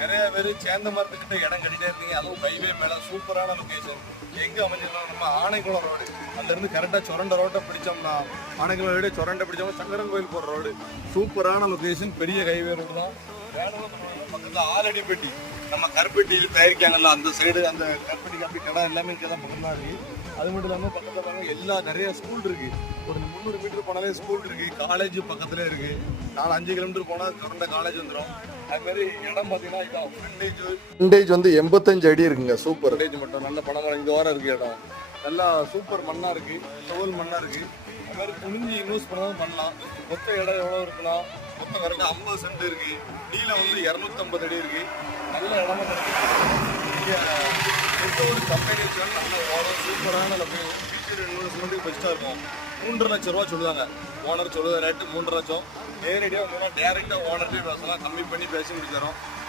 நிறைய பேர் சேந்த மரத்துக்கிட்ட இடம் கட்டிட்டே இருக்கீங்க. அதுவும் ஹைவே மேல சூப்பரான லொகேஷன். எங்க அமைஞ்சிருக்கோம்? நம்ம ஆனைக்குளம் ரோடு. அதுல இருந்து கரெக்டா சொரண்ட ரோட்டை பிடிச்சோம்னா ஆனைக்குளம் ரோடு சொரண்டை பிடிச்சோம்னா சங்கரன் கோயில் போற ரோடு. சூப்பரான லொகேஷன். பெரிய ஹைவே ரோடு தான். பக்கத்துல ஆலடிப்பட்டி, நம்ம கருப்பட்டியில் தயாரிக்காங்கல்ல அந்த சைடு, அந்த கருப்பட்டி காப்பி கடை எல்லாமே இங்கே தான் பக்கம் தான் இருக்கு. அது மட்டும் இல்லாமல் பக்கத்தில் பாருங்க எல்லா நிறைய ஸ்கூல் இருக்கு. ஒரு 300 மீட்டர் போனாலே ஸ்கூல் இருக்கு. காலேஜ் பக்கத்துல இருக்கு. 4-5 கிலோமீட்டர் போனால் தொடர்ந்த காலேஜ் வந்துடும். அது மாதிரி இடம் பார்த்தீங்கன்னா இதான் ஃப்ரண்டேஜ் வந்து 85 அடி இருக்குங்க. சூப்பர் ஃப்ரண்டேஜ் மட்டும் நல்ல படம் இந்த வாரம் இருக்கு. இடம் நல்லா சூப்பர் மண்ணா இருக்கு, தோல் மண்ணா இருக்கு. அது மாதிரி துணிஞ்சு இன்வெஸ்ட் பண்ணாலும் பண்ணலாம். மொத்த இடம் எவ்வளோ இருக்குன்னா மொத்தம் கரெக்டாக 50 சென்ட் இருக்கு. நீளம் வந்து 250 அடி இருக்கு. நல்ல இடமா கிடைக்கும். எந்த ஒரு கம்பெனி வச்சாலும் நல்ல ஓனர் சூப்பரான லொகேஷன். ஃபியூச்சர் இன்வெஸ்ட்மெண்ட்டுக்கு பெஸ்ட்டாக இருக்கும். 3.5 லட்சம் ரூபா சொல்லுவாங்க. ஓனர் சொல்லுவது ரேட்டு 3.5 லட்சம். நேரடியாக டேரெக்டாக ஓனர்கிட்ட பேசலாம். கம்மி பண்ணி பேசி முடிச்சிடறோம்.